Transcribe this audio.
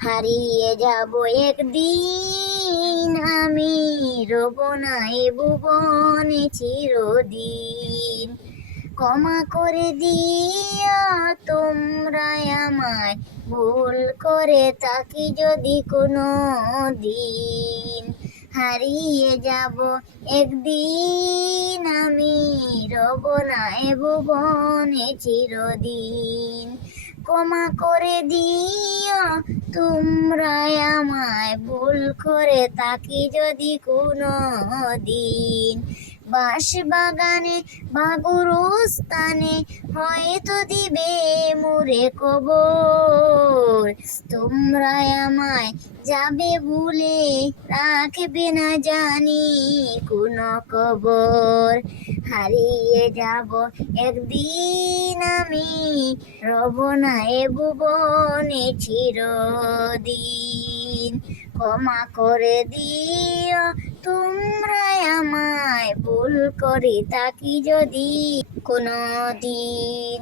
হারিয়ে যাব একদিন। আমি রব না এ ভুবনে চিরদিন। ক্ষমা করে দিয়া তোমরা আমায় ভুল করে তাকি যদি কোনো দিন হারিয়ে যাব একদিন। আমি রব না এ ভুবনে চিরদিন। ক্ষমা করে দিও তোমরা আমায় ভুল করে তাকি যদি কোনো দিন বাঁশ বাগানে বাগুরস্থানে হয়তো দিবে মুরে কবর। তোমরা আমায় যাবে ভুলে রাখবে না জানি কোনো কবর। হারিয়ে যাব একদিন আমি, রব না এ ভুবনে চিরদিন ক্ষমা করে দিও তোমরা আমায় ভুল করে তাকি যদি কোনো দিন